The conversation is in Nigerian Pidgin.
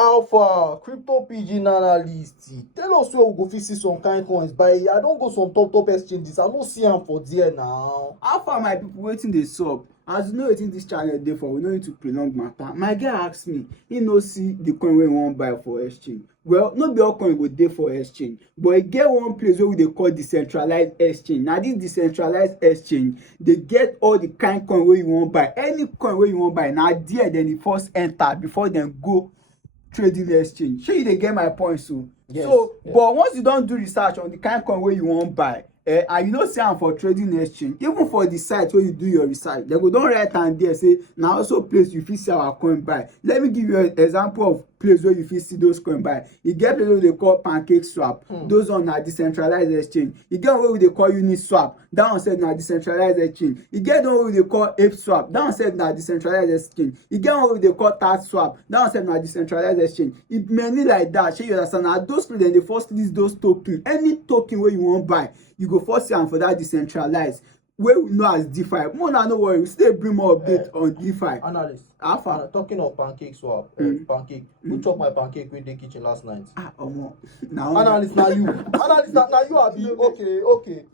Alpha, crypto Pidgin analyst. Tell us where we go fit see some kind coins. But I don't go some top exchanges. I no see am for there now. Alpha, my people, waiting dey sup. As you know wetin this channel dey for, we no need to prolong matter. My guy ask me, he no see the coin wey he wan buy for exchange. Well, no be all coin go dey for exchange, but e get one place wey we dey call decentralized exchange. Na this decentralized exchange dey get all the kind coin wey you wan buy. Any coin wey you wan buy, na there dem dey first enter before dem go trading exchange. Shey you dey get my point so? Yes, so yes. But once you don do research on the kind coin wey you wan buy, and you no see am for trading exchange, even for the site wey you do your research, dem go don write am there say na also place you fit see our coin buy. Let me give you an example of place wey you fit see those coin buy. E get place wey dey call pancake swap. Those one na decentralized exchange. E get one wey we dey call unit swap. That one sef na decentralized exchange. E get one wey we dey call ape swap. That one sef na decentralized exchange. E get one wey we dey call tag swap. That one sef na decentralized exchange. E many like that. Shey you understand? Na those place dem dey first list those token. Any token wey you wan buy, you go first see am for that decentralized, wey we know as DeFi. More na no worry, we still bring more update on DeFi. Analyst. Alpha. Talking of pancake swap, pancake. Who chop my pancake wey dey kitchen last night? Omo. Na Analyst, na you. Analyst, na you abi? Okay.